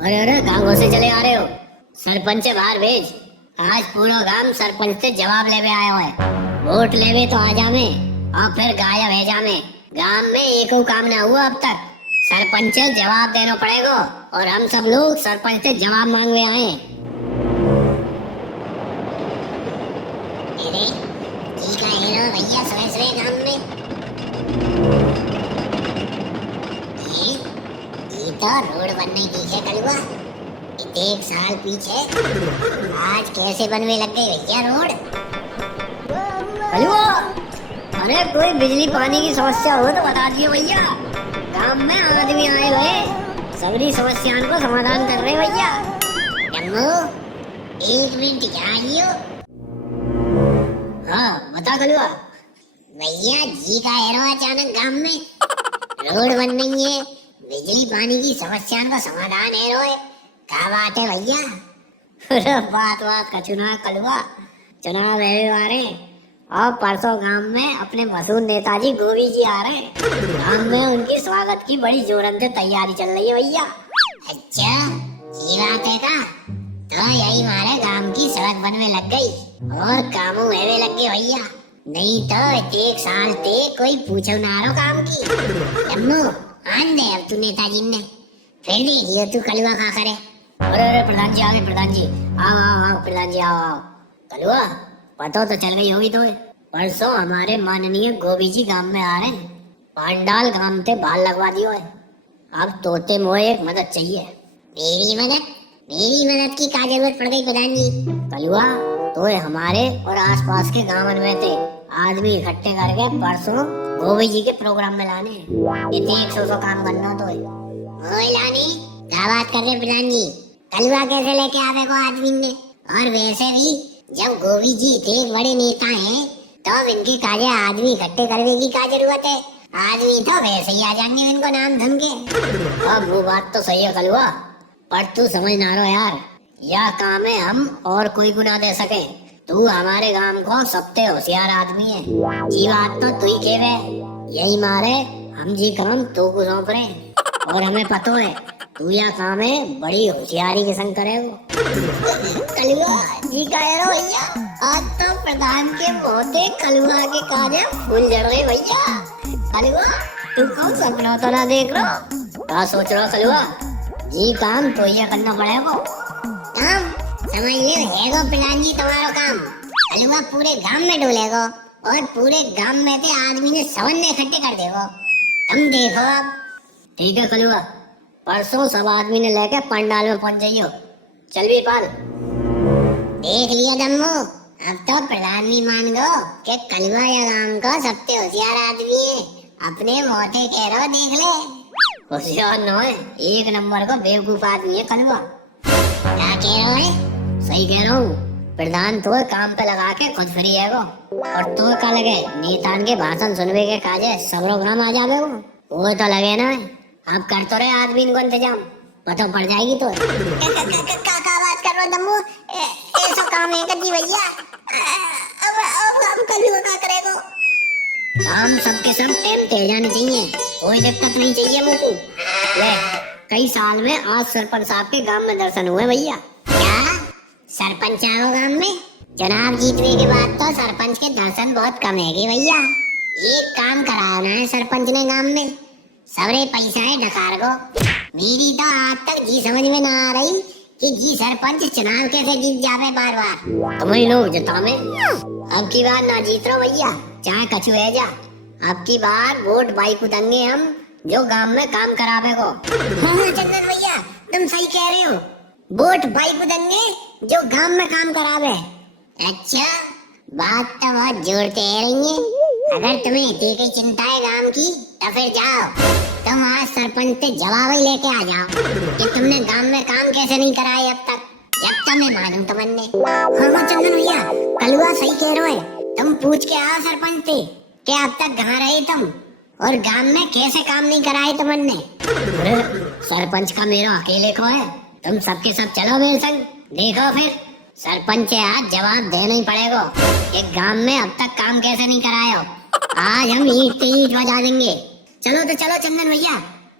अरे अरे कहाँ से चले आ रहे हो? सरपंच से बाहर भेज। आज पूरा गांव सरपंच से जवाब लेवे आयो है। वोट लेवे तो आ जामे और फिर गायब है जामे। गांव में एक काम ना हुआ अब तक। सरपंच से जवाब देना पड़ेगा और हम सब लोग सरपंच से जवाब मांगने आए। अरे की का हेरो भैया सवेरे गांव में ये तो रोड बनने की है कलवा। एक साल पीछे आज कैसे बनने लग गई भैया रोड। कलवा अरे कोई बिजली पानी की समस्या हो तो बता दियो भैया। गांव में आदमी आए हुए सभी समस्याओं को समाधान कर रहे भैया। जम्मू एक मिनट आइयो। हाँ बता कलवा। भैया जी का हेरो अचानक गांव में रोड बन रही है, बिजली पानी की समस्या का समाधान है रोए। क्या बात है भैया? अरे बात का चुनाव कलवा। चुनाव है वारे और परसों गांव में अपने मशहूर नेताजी गोवी जी आ रहे हैं। गांव में उनकी स्वागत की बड़ी जोरन से तैयारी चल रही है भैया। अच्छा ये बात है का? तो यही मारे गांव की सड़क बनने लग गई और कामों में लग गए भैया। नहीं तो एक साल ते कोई पूछो ना रो काम की। जम्मू आन दे अब तू नेताजी ने फिर देखियो तू कलवा खा करे। अरे अरे प्रधान जी आ गए। प्रधान जी आओ प्रधान जी आओ। कलवा पता तो चल गई होगी तुम्हें, परसों हमारे माननीय गोभी जी गांव में आ रहे हैं। पांडाल गांव से बाल लगवा दियो है। अब तोते मोए एक मदद चाहिए। मेरी मदद की क्या जरूरत पड़ गई प्रधान जी? कलवा तो हमारे और आसपास के गांव में थे आदमी इकट्ठे करके परसों गोभी जी के प्रोग्राम में लाने। ये 100 काम करना तो लानी क्या बात कर रहे प्रधान जी? कलवा कैसे लेके आवे को आदमी ने? और वैसे भी जब गोभी जी इतने बड़े नेता हैं तो इनकी काजे आदमी इकट्ठे करने की क्या जरूरत है? आदमी तो वैसे ही आ जाएंगे इनको नाम धमके। अब वो बात तो सही है कलवा, पर तू समझ ना रो यार। यह काम है हम और कोई गुना दे सके। तू हमारे गांव को सबसे होशियार आदमी है। ये बात तो तू ही केवे। यही मारे हम जी काम तू को सौंप रहे और हमें पता है तू यह काम है बड़ी होशियारी के संग करेगा। कलवा जी का है भैया। आज तो प्रधान के मोटे कलवा के कार्य फूल जड़ रहे भैया। कलवा तू कौन सपना तो ना देख लो। क्या सोच रहा कलवा? जी काम तो ये करना पड़ेगा। काम समझ ले रहेगा प्रधान जी तुम्हारा काम। कलवा पूरे गांव में डोलेगा और पूरे गांव में से आदमी ने सवन इकट्ठे कर देगा। तुम देखो अब। ठीक है कलवा, परसों सब आदमी ने लेके पंडाल में पहुंच जाइयो। चल भी पाल। देख लिया दम्मू, अब तो प्रधान भी मान गो कि कलवा या गांव का सबसे होशियार आदमी है। अपने मोटे कह रहा देख ले। होशियार न है, एक नंबर का बेवकूफ आदमी है कलवा। क्या कह रहा है? सही कह रहा हूँ। प्रधान तो काम पे लगा के खुद फ्री है वो। और तो क्या लगे नेतान के भाषण सुनवे के काजे सब प्रोग्राम आ जावे वो तो लगे ना। अब कर तो रहे आदमी इनको इंतजाम, पता पड़ जाएगी तो। का बात कर रहा दम्मू? ऐसा काम है कदी भैया। अब हम कलवा का करेगा? हम सबके सब टेम ते जाने चाहिए, कोई दिक्कत नहीं चाहिए मुझको। ले कई साल में आज सरपंच साहब के गांव में दर्शन हुए भैया। क्या सरपंच आओ गांव में? चुनाव जीतने के बाद तो सरपंच के दर्शन बहुत कम है भैया। एक काम कराना है सरपंच ने गांव में, सबरे पैसा है डकार को। मेरी तो आज तक जी समझ में ना आ रही कि जी सरपंच चुनाव कैसे जीत जावे बार बार। तुम्हें लोग जिता में अब की बार ना जीत रहो भैया, चाहे कछु है जा। अब की बार वोट बाइक उतंगे हम जो गांव में काम करावे को। हाँ चंदन भैया तुम सही कह रहे हो, वोट बाइक उतंगे जो गांव में काम करावे। अच्छा बात तो बहुत जोर से कह रही है। अगर तुम्हें इतनी की चिंता है गांव की तो फिर जाओ तुम आज सरपंच से जवाब ही लेके आ जाओ कि तुमने गांव में काम कैसे नहीं कराए अब तक, जब तक मैं मानूं तुमने। हाँ चंदन भैया कलवा सही कह रहे हो। तुम पूछ के आओ सरपंच से कि अब तक कहाँ रहे तुम और गांव में कैसे काम नहीं कराए तुमने। अरे सरपंच का मेरा अकेले को है, तुम सबके सब चलो मेरे संग। देखो फिर सरपंच के आज जवाब देना ही पड़ेगा कि गांव में अब तक काम कैसे नहीं कराए हो। आज हम ईंट ईंट बजा देंगे। चलो तो चलो चंदन भैया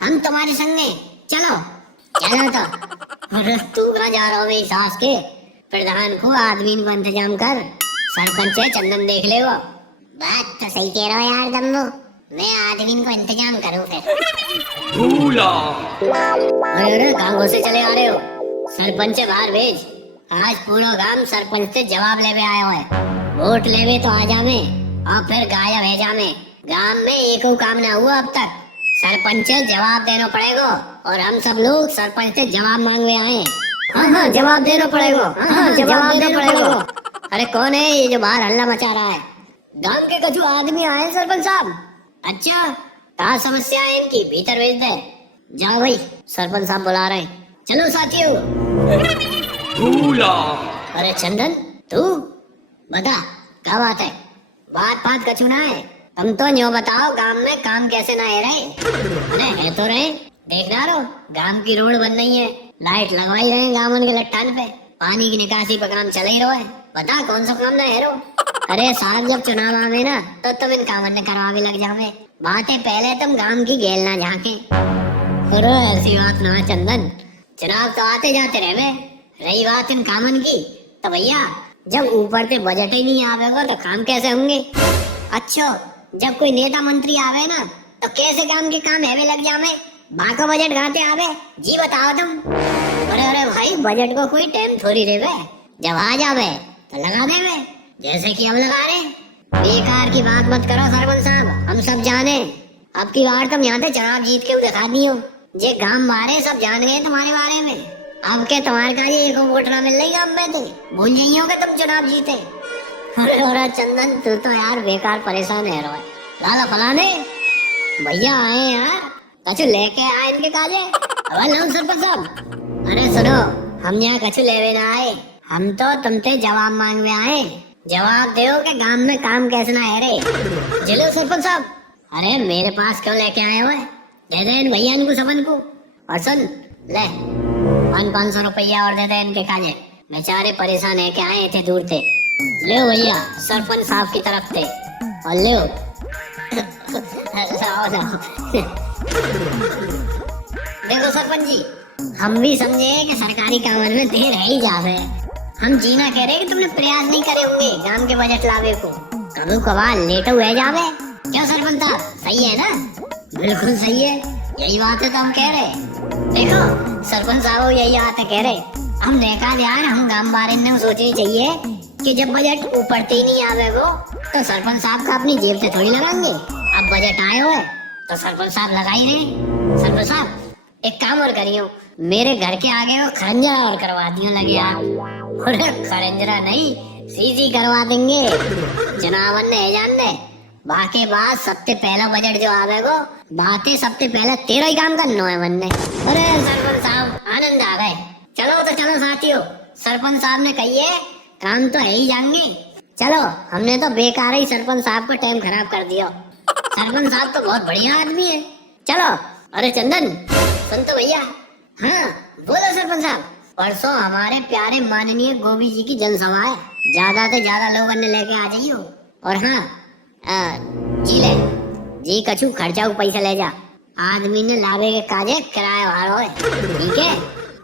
हम तुम्हारे संग में। चलो चलो तो। अरे तू कहाँ जा रहा हो मेरी सास के? प्रधान को आदमी को इंतजाम कर, सरपंच है चंदन देख ले वो। बात तो सही कह रहा हो यार दम्मू, मैं आदमी को इंतजाम करूँ फिर। भूला। अरे गाँव से चले आ रहे हो? सरपंच से बाहर भेज, आज पूरा गांव सरपंच से जवाब लेवे आयो है। वोट लेवे तो आ जामे और फिर गायब है जामे। गांव में एको काम ना हुआ अब तक, सरपंच से जवाब देना पड़ेगा और हम सब लोग सरपंच से जवाब मांगवे आए। हाँ जवाब देना पड़ेगा, हाँ जवाब देना पड़ेगा। अरे कौन है ये जो बाहर हल्ला मचा रहा है? गांव के कछु आदमी आए सरपंच साहब। अच्छा कहाँ समस्या है इनकी, भीतर भेज दे। जाओ भाई, सरपंच साहब बुला रहे हैं। चलो साथियों। भूला। अरे चंदन तू बता क्या बात है? बात कछु ना है, तुम तो न्यों बताओ गांव में काम कैसे ना है रहे? अरे है तो रहे, देख ना रहो गांव की रोड बन रही है, लाइट लगवाई रहे गांव के लट्टान पे, पानी की निकासी पर काम चल ही रहा है। बता कौन सा काम ना है रो? अरे साहब जब चुनाव आवे ना तो तुम इन कामन ने करवा भी लग जावे। बातें पहले तुम गांव की गेल ना झाके। अरे ऐसी बात ना चंदन, चुनाव तो आते जाते रहे। रही बात इन कामन की तो भैया जब ऊपर से बजट ही नहीं आवेगा तो काम कैसे होंगे? अच्छा जब कोई नेता मंत्री आवे ना तो कैसे काम के काम हैवे लग जावे? बाका बजट गाते आवे जी बताओ तुम। अरे भाई बजट को कोई टाइम थोड़ी रेवे, जब आ जावे तो लगा देवे, जैसे कि हम लगा रहे। बेकार की बात मत करो सरपंच साहब, हम सब जाने। अब की बार तुम यहाँ से चुनाव जीत के दिखा दियो, जे गांव बारे सब जान गए तुम्हारे बारे में। अब के तुम्हारे का ये एक वोट ना मिल रही गांव में थे, भूल जाइए कि तुम चुनाव जीते। अरे चंदन तू तो यार बेकार परेशान है रोए। लाला फलाने भैया आए यार, कछु लेके आए इनके काजे। अब नाम सरपंच साहब। अरे सुनो, हम यहाँ कछु लेवे ना आए, हम तो तुमसे जवाब मांगने आए। जवाब दो कि गांव में काम कैसे ना है रे? चलो सरपंच साहब। अरे मेरे पास क्यों लेके आए हो? दे दे इन भैया इनको सबन को। और सुन ले 500 रुपया और दे दे इनके काजे, बेचारे परेशान है कि आए थे दूर थे। ले भैया सरपंच साहब की तरफ से, और ले देखो सरपंच जी, हम भी समझे कि सरकारी कामों में देर है ही जावे। हम जीना कह रहे कि तुमने प्रयास नहीं करे होंगे गांव के बजट लावे को, कभी कभार लेट हुए जावे। क्या सरपंच साहब सही है ना? बिल्कुल सही है, यही बात है तो हम कह रहे। देखो सरपंच साहब यही बात है कह रहे। हम देखा यार, हम गांव बारे में सोचनी चाहिए कि जब बजट ऊपर ही नहीं आवे वो तो सरपंच साहब का अपनी जेब से थोड़ी लगाएंगे। अब बजट आए हुए तो सरपंच साहब लगा ही रहे। सरपंच साहब एक काम और करियो, मेरे घर के आगे वो खरंजरा और करवा दियो लगे आप। खरंजरा नहीं सीधी करवा देंगे, चुनाव ने जान दे। बाकी बात सबसे पहला बजट जो आवेगो, बातें सबसे पहले तेरा ही काम करना है बनने। अरे सरपंच साहब आनंद आ गए। चलो तो चलो साथियों, सरपंच साहब ने कहिए काम तो है ही जाएंगे। चलो हमने तो बेकार ही सरपंच साहब का टाइम खराब कर दिया। सरपंच साहब तो बहुत बढ़िया आदमी है। चलो। अरे चंदन सुन तो भैया। हाँ बोलो सरपंच साहब। परसों हमारे प्यारे माननीय गोभी जी की जनसभा है, ज्यादा से ज्यादा लोगों ने लेके आ जाइयो। और हाँ जी ले जी कछु खर्चा पैसा ले जा, आदमी ने लावे के काजे किराया भाड़ा है।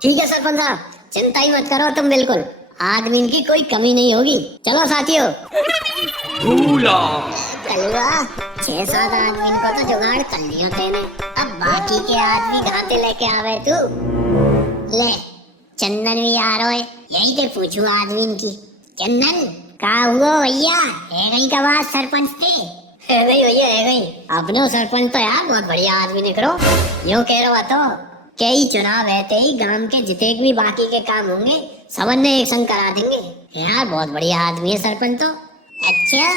ठीक है सरपंच साहब, चिंता ही मत करो तुम, बिल्कुल आदमी की कोई कमी नहीं होगी। चलो साथियों। भूला। कलवा 6-7 आदमी को तो जुगाड़ कर लिया तेने, अब बाकी के आदमी कहाँ से लेके आवे तू? ले चंदन भी आ रहा है, यही तो पूछू आदमी की। चंदन का हुआ भैया? है गई का बात सरपंच थे? है गई भैया है गई। अपने सरपंच तो यार बहुत बढ़िया आदमी निकलो, यूँ कह रहा तो कई चुनाव रहते ही गांव के जितने भी बाकी के काम होंगे सबन ने एक संग करा देंगे। यार बहुत बढ़िया आदमी है सरपंच तो। अच्छा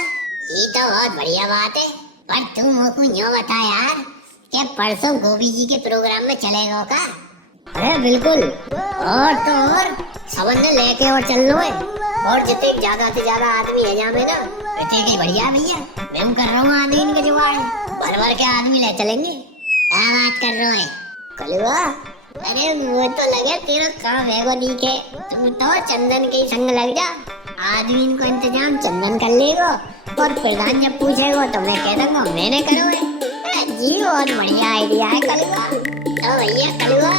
ये तो बहुत बढ़िया बात है, पर तुम मुझको यूँ बता यार क्या परसों गोभी जी के प्रोग्राम में चलेगा का? अरे बिल्कुल, और तो और सबन ने लेके और चल लो है, और जितने ज्यादा से ज्यादा आदमी है जामे ना इतने की बढ़िया भैया। मैं कर रहा हूँ आदमी के जुगाड़, भर भर के आदमी ले चलेंगे। क्या बात कर रहे है कलवा? अरे वो तो लगे तेरा काम है वो दिखे, तुम तो चंदन के संग लग जा, आदमी को इंतजाम चंदन कर लेगो, और प्रधान जब पूछेगा तो मैं कह दूंगा मैंने करो है। जी बहुत बढ़िया आइडिया है कलवा। तो भैया कलवा